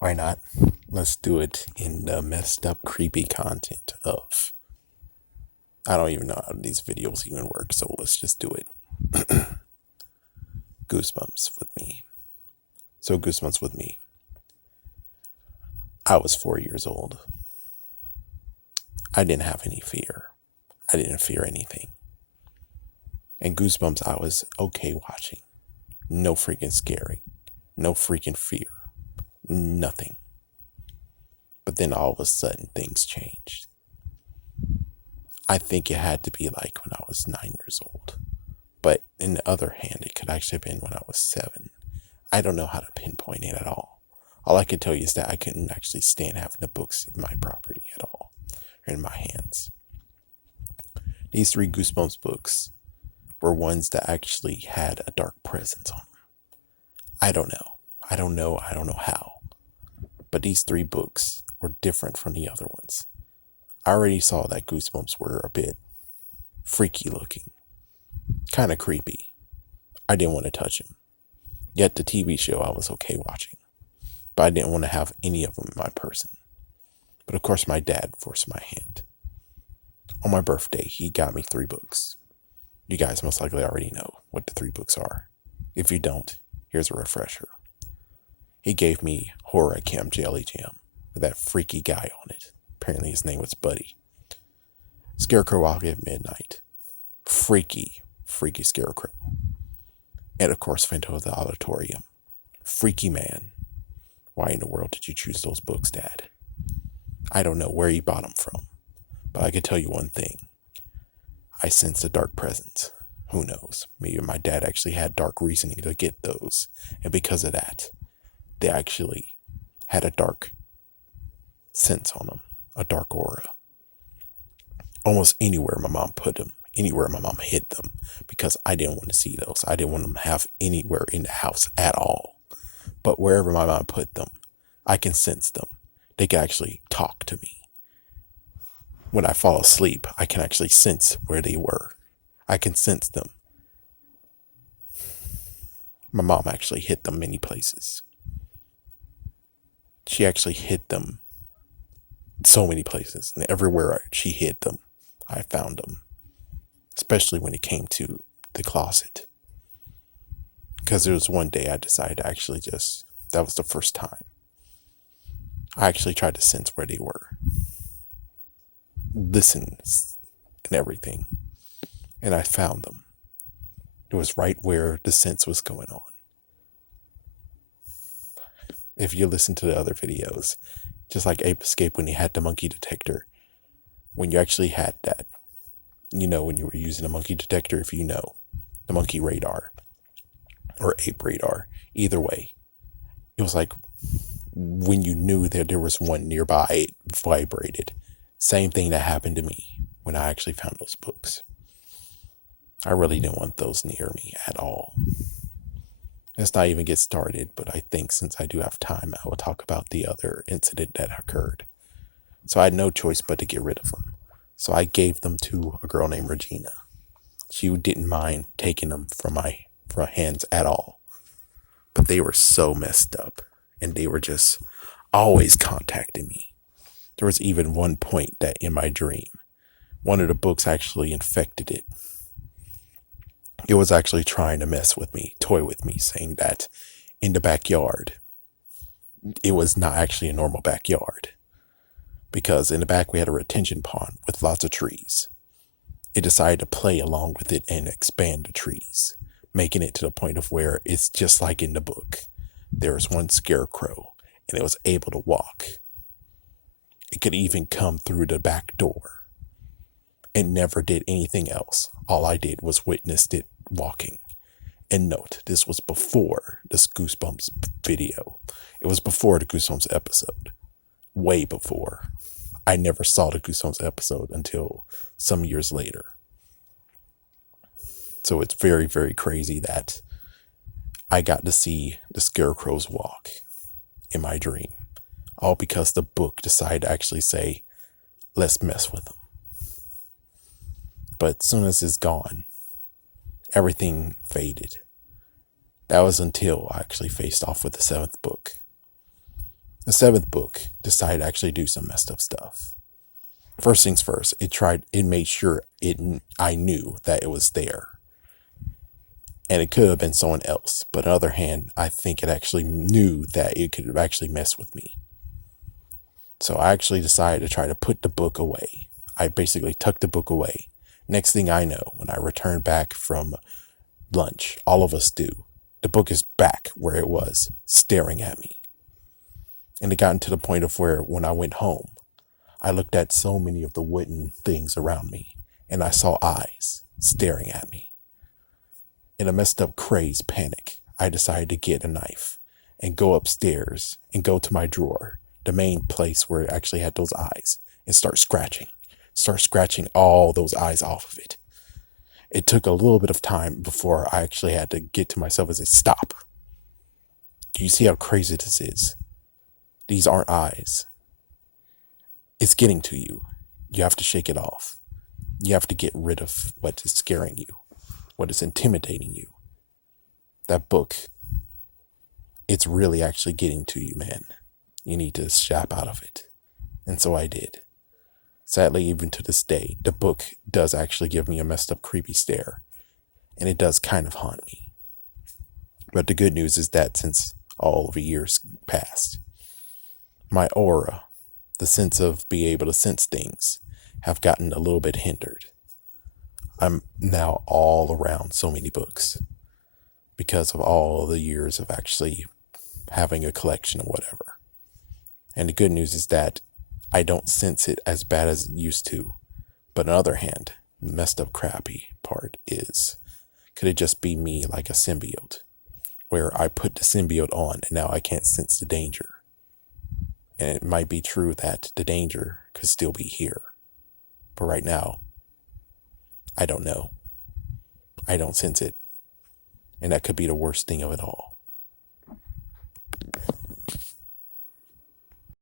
Why not? Let's do it in the messed up, creepy content of. I don't even know how these videos even work, so let's just do it. Goosebumps with me. So, Goosebumps with me. I was 4 years old. I didn't have any fear. I didn't fear anything. And Goosebumps, I was okay watching. No freaking scaring. No freaking fear. Nothing. But then all of a sudden, things changed. I think it had to be like when I was 9 years old. But in the other hand, it could actually have been when I was 7. I don't know how to pinpoint it at all. All I can tell you is that I couldn't actually stand having the books in my property at all, or in my hands. These 3 Goosebumps books were ones that actually had a dark presence on them. I don't know. I don't know how. But these 3 books were different from the other ones. I already saw that Goosebumps were a bit freaky looking, kind of creepy. I didn't want to touch them. Yet the TV show I was okay watching. But I didn't want to have any of them in my person. But of course my dad forced my hand. On my birthday, he got me 3 books. You guys most likely already know what the 3 books are. If you don't, here's a refresher. He gave me Horror at Camp Jelly Jam with that freaky guy on it. Apparently his name was Buddy. Scarecrow Walk at Midnight. Freaky Scarecrow. And of course, Phantom of the Auditorium. Freaky Man. Why in the world did you choose those books, Dad? I don't know where you bought them from, but I can tell you one thing. I sense a dark presence. Who knows? Maybe my dad actually had dark reasoning to get those, and because of that, they actually had a dark sense on them, a dark aura. Almost anywhere my mom put them, anywhere my mom hid them, because I didn't want to see those. I didn't want them to have anywhere in the house at all. But wherever my mom put them, I can sense them. They can actually talk to me. When I fall asleep, I can actually sense where they were. I can sense them. My mom actually hid them many places. She actually hid them so many places. And everywhere she hid them, I found them. Especially when it came to the closet. Because there was one day I decided to actually that was the first time. I actually tried to sense where they were. Listen and everything. And I found them. It was right where the sense was going on. If you listen to the other videos, just like Ape Escape when he had the monkey detector, when you actually had that, when you were using a monkey detector, if you know, the monkey radar or ape radar, either way, it was like when you knew that there was one nearby, it vibrated. Same thing that happened to me when I actually found those books. I really didn't want those near me at all. Let's not even get started, but I think since I do have time, I will talk about the other incident that occurred. So I had no choice but to get rid of them. So I gave them to a girl named Regina. She didn't mind taking them from my hands at all. But they were so messed up, and they were just always contacting me. There was even one point that in my dream, one of the books actually infected it. It was actually trying to mess with me, toy with me, saying that in the backyard, it was not actually a normal backyard. Because in the back, we had a retention pond with lots of trees. It decided to play along with it and expand the trees, making it to the point of where it's just like in the book. There was one scarecrow, and it was able to walk. It could even come through the back door. It never did anything else. All I did was witnessed it walking. And note, this was before this Goosebumps video. It was before the Goosebumps episode. Way before. I never saw the Goosebumps episode until some years later. So it's very, very crazy that I got to see the scarecrows walk in my dream. All because the book decided to actually say, let's mess with them. But as soon as it's gone, everything faded. That was until I actually faced off with the 7th book. The seventh book decided to actually do some messed up stuff. First things first, it made sure I knew that it was there. And it could have been someone else. But on the other hand, I think it actually knew that it could actually mess with me. So I actually decided to try to put the book away. I basically tucked the book away. Next thing I know, when I returned back from lunch, all of us do, the book is back where it was, staring at me. And it got to the point of where when I went home, I looked at so many of the wooden things around me, and I saw eyes staring at me. In a messed up crazed panic, I decided to get a knife and go upstairs and go to my drawer, the main place where it actually had those eyes, and start scratching all those eyes off of it. It took a little bit of time before I actually had to get to myself and say, stop. Do you see how crazy this is? These aren't eyes. It's getting to you. You have to shake it off. You have to get rid of what is scaring you, what is intimidating you. That book, it's really actually getting to you, man. You need to snap out of it. And so I did. Sadly, even to this day, the book does actually give me a messed up, creepy stare. And it does kind of haunt me. But the good news is that since all the years passed, my aura, the sense of being able to sense things, have gotten a little bit hindered. I'm now all around so many books because of all the years of actually having a collection or whatever. And the good news is that I don't sense it as bad as it used to. But on the other hand, the messed up crappy part is, could it just be me like a symbiote, where I put the symbiote on and now I can't sense the danger? And it might be true that the danger could still be here. But right now, I don't know. I don't sense it. And that could be the worst thing of it all.